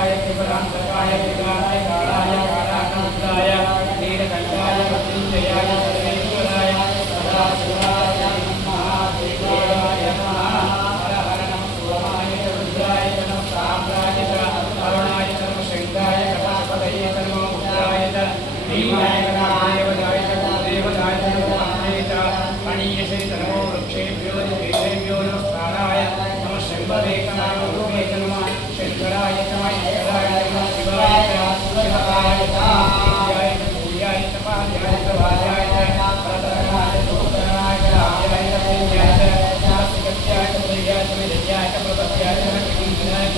प्रकाय प्रकाय है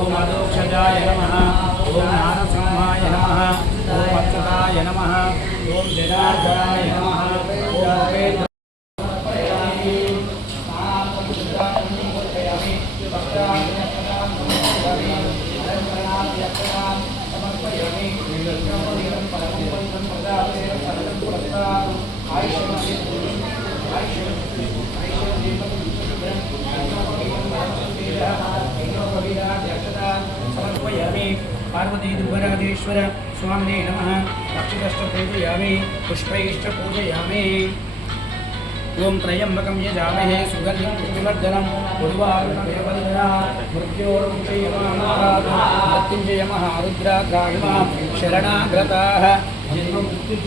ఓం అదోక్షజాయ నమ ఓం నారసింహాయ నమ ఓం వత్సదాయ నమ ఓం జనార్దనాయ నమ ఓం Yeah. पूजयामि पार्वती दुर्गराजेश्वर स्वामिने नमः। अक्षितश्च पूजयामि। पुष्पैश्च पूजयामि। ॐ त्रयम्बकं यजामहे। सुगन्धं प्रतिवर्धनम् उर्वारुणमेवदनात् मृत्योर्मुक्षयमानाः रुद्राद्राहिमां शरणाग्रताः जन्मं मृत्युश्च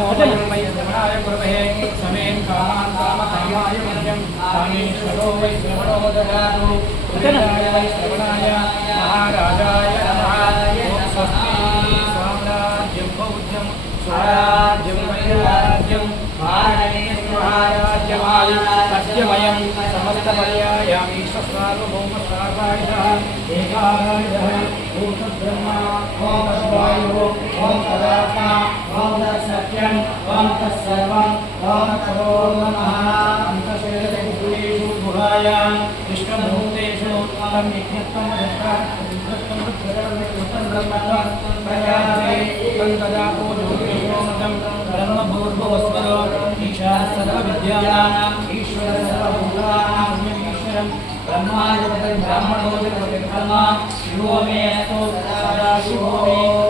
నమో వయమయ శ్రవణాయ గురవహే సమేం కామాన్ కామ కామాయ మధ్యం కామేశ్వరో వై శ్రవణో దదాతు ఉదయాయ వై శ్రవణాయ सर्वान्तः सर्वम् ॐ ततो नमः अन्तशेषेषु गुहायां विष्णुभूतेषु उत्तमं यज्ञत्वं ब्रह्मभूर्भुवस्वरो ईशाः सर्वविद्यानाम् ईश्वरः सर्वभूतानाम् ईश्वरम् ब्रह्माय ब्राह्मणो ब्रह्मा शिवो मे अस्तु शिवो मे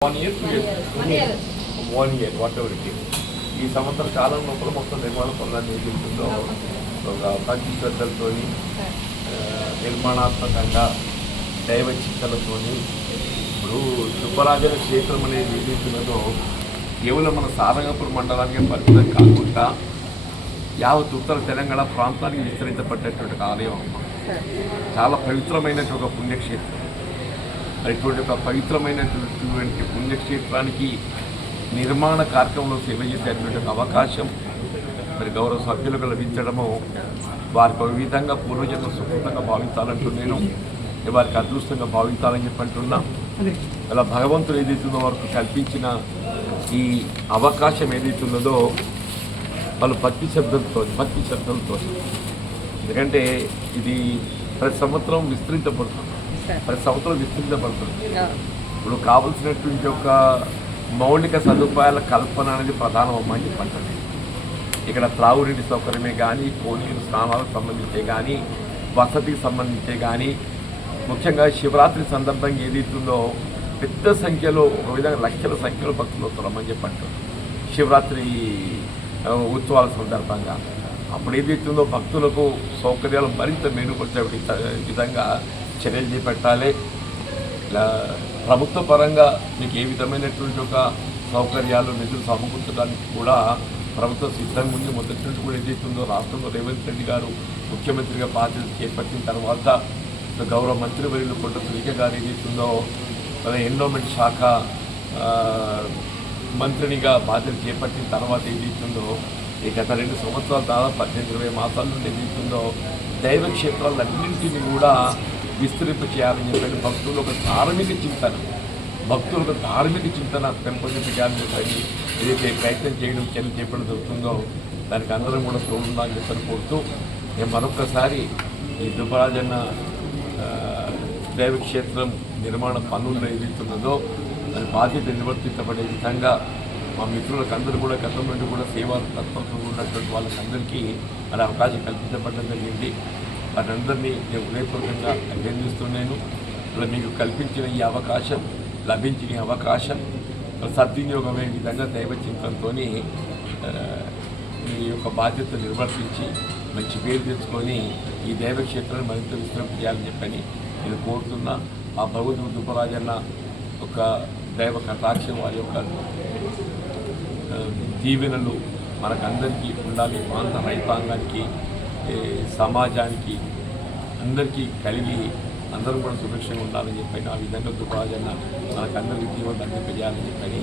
one year two year one year whatever it. ఈ సంవత్సర కాలం లోపల మొత్తం నిర్మాణ పనులన్నీ ఏదైతుందో ఒక భక్తి శ్రద్ధలతో నిర్మాణాత్మకంగా దైవ ఇప్పుడు సుబ్బరాజన క్షేత్రం అనేది ఏదైతున్నదో కేవలం మన సారంగపూర్ మండలానికి పరిమితం కాకుండా యావత్ ఉత్తర తెలంగాణ ప్రాంతానికి విస్తరించబడ్డటువంటి ఆలయం అమ్మ. చాలా పవిత్రమైనటువంటి ఒక పుణ్యక్షేత్రం. అటువంటి ఒక పవిత్రమైనటువంటి పుణ్యక్షేత్రానికి నిర్మాణ కార్యక్రమంలో సేవ చేసేటువంటి ఒక అవకాశం మరి గౌరవ సభ్యులకు లభించడము వారికి ఒక విధంగా పూర్వజన్మ సుకృతంగా భావించాలంటూ నేను వారికి అదృష్టంగా భావించాలని చెప్పంటున్నా. అలా భగవంతుడు ఏదైతుందో వారికి కల్పించిన ఈ అవకాశం ఏదైతున్నదో వాళ్ళు భక్తి శబ్దంతో భక్తి శబ్దంతో. ఎందుకంటే ఇది ప్రతి సంవత్సరం విస్తరించబడుతుంది. ప్రతి సంవత్సరం విస్తరించబడుతుంది. ఇప్పుడు కావలసినటువంటి ఒక మౌలిక సదుపాయాల కల్పన అనేది ప్రధానం అమ్మని చెప్పండి. ఇక్కడ త్రాగునీటి సౌకర్యమే కానీ కోనీరు స్నానాలకు సంబంధించే కానీ వసతికి సంబంధించే కానీ ముఖ్యంగా శివరాత్రి సందర్భంగా ఏదైతుందో పెద్ద సంఖ్యలో ఒక విధంగా లక్షల సంఖ్యలో భక్తులు వస్తారమ్మని చెప్పంటారు శివరాత్రి ఉత్సవాల సందర్భంగా. అప్పుడు ఏదైతుందో భక్తులకు సౌకర్యాలు మరింత మెరుగుపరిచే విధంగా చర్యలు చేపట్టాలి. ఇలా ప్రభుత్వ పరంగా మీకు ఏ విధమైనటువంటి ఒక సౌకర్యాలు నిధులు సమకూర్చడానికి కూడా ప్రభుత్వం సిద్ధంగా ఉంది మొదటి నుంచి కూడా ఏదైతుందో రాష్ట్రంలో రేవంత్ రెడ్డి గారు ముఖ్యమంత్రిగా బాధ్యత చేపట్టిన తర్వాత గౌరవ మంత్రివర్యులు కొండ సురేఖ గారు ఏదైతుందో ఎన్విరాన్మెంట్ శాఖ మంత్రినిగా బాధ్యత చేపట్టిన తర్వాత ఏదైతుందో ఈ గత రెండు సంవత్సరాల దాదాపు పద్దెనిమిది ఇరవై మాసాల నుండి ఏదైతుందో దైవ క్షేత్రాలన్నింటినీ కూడా విస్తరింప చేయాలని చెప్పి భక్తులు ఒక ధార్మిక చింతన భక్తులు ఒక ధార్మిక చింతన పెంపొందించాలని చెప్పి ఏదైతే ప్రయత్నం చేయడం చర్యలు చెప్పడం జరుగుతుందో దానికి అందరం కూడా తోడుందని చెప్పని కోరుతూ నేను మరొకసారి ఈ దుబ్బరాజన్న దైవక్షేత్రం నిర్మాణ పనుల్లో ఏదైతున్నదో దాని బాధ్యత నిర్వర్తించబడే విధంగా మా మిత్రులకు అందరూ కూడా గతం నుండి కూడా సేవా తత్వంలో ఉన్నటువంటి వాళ్ళకందరికీ మరి అవకాశం కల్పించబడడం జరిగింది. వారందరినీ నేను హృదయపూర్వకంగా అభినందిస్తున్నాను. ఇలా మీకు కల్పించిన ఈ అవకాశం లభించిన ఈ అవకాశం మరి విధంగా దైవ చింతనతో మీ యొక్క బాధ్యత నిర్వర్తించి మంచి పేరు తెచ్చుకొని ఈ దైవక్షేత్రాన్ని మరింత విస్తృతం చేయాలని చెప్పని నేను కోరుతున్నా. ఆ భగవద్గురు దుప్పరాజన్న ఒక దైవ కటాక్షం వారి యొక్క దీవెనలు మనకందరికీ ఉండాలి. ప్రాంత రైతాంగానికి సమాజానికి అందరికీ కలిగి అందరూ కూడా సురక్షంగా ఉండాలని చెప్పి ఆ విధంగా దుప్పరాజన్న మనకందరికీ తీవ్ర అందింపజేయాలని చెప్పని